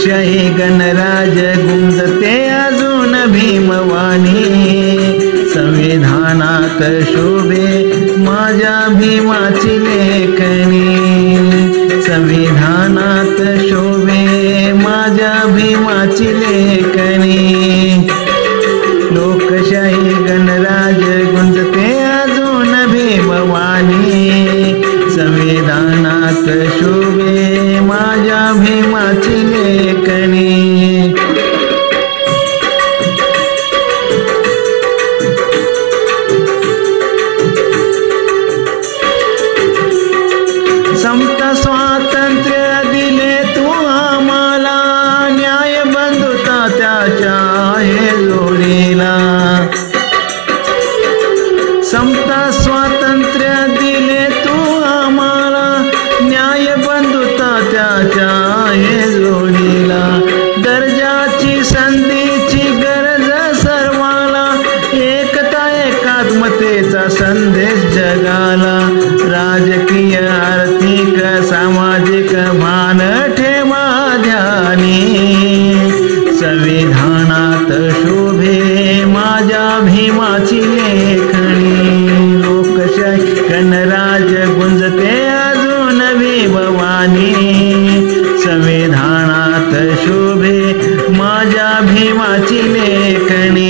लोकशाही गणराज गुंजते अजून भीमवाणी संविधानात शोभे माझ्या भीमाची लेखणी संविधानात शोभे माझ्या भीमाची लेखणी लोकशाही गणराज गुंजते अजून भीमवाणी संविधानात शोभे माझ्या भीमाची लेखणी समता स्वातंत्र्य दिले तू आम्हाला न्याय बंधुता त्याच्या आहे जोडीला समता स्वातंत्र्य दिले तू आम्हाला न्याय बंधुता त्याच्या आहे जोडीला दर्जाची संधीची गरज सर्वाला एकता एकात्मतेचा संदेश जगाला राजकीय आर्थिक सामाजिक भान ठेवा ध्यानी संविधानात शोभे माझ्या भीमाची लेखणी लोकशाही गणराज गुंजते अजून भीमवाणी संविधानात शोभे माझ्या भीमाची लेखणी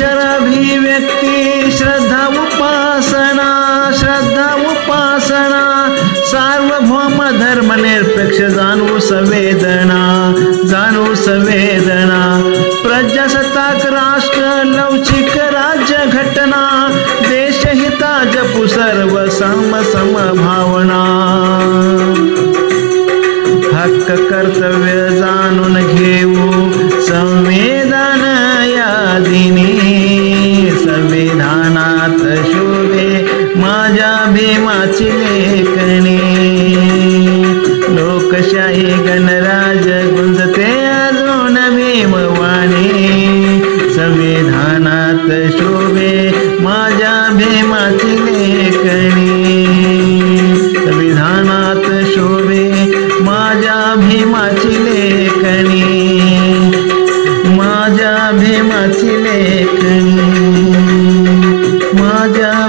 विचाराभिव्यक्ती श्रद्धा उपासना सार्वभौम धर्मनिरपेक्ष जाणू संवेदना प्रजासत्ताक राष्ट्र लवचिक राज्य घटना देशहिता जपू सर्व समभावना हक्क कर्तव्य जाणून घेऊ संविधान या दिनी संविधानात शोभे माझ्या भीमाची लेखणी लोकशाही गणराज गुंजते अजून भीमवाणी संविधानात शोभे माझ्या भीमाची लेखणी संविधानात शोभे माझ्या भीमाची लेखणी माझ्या भीमाची लेखणी माझ्या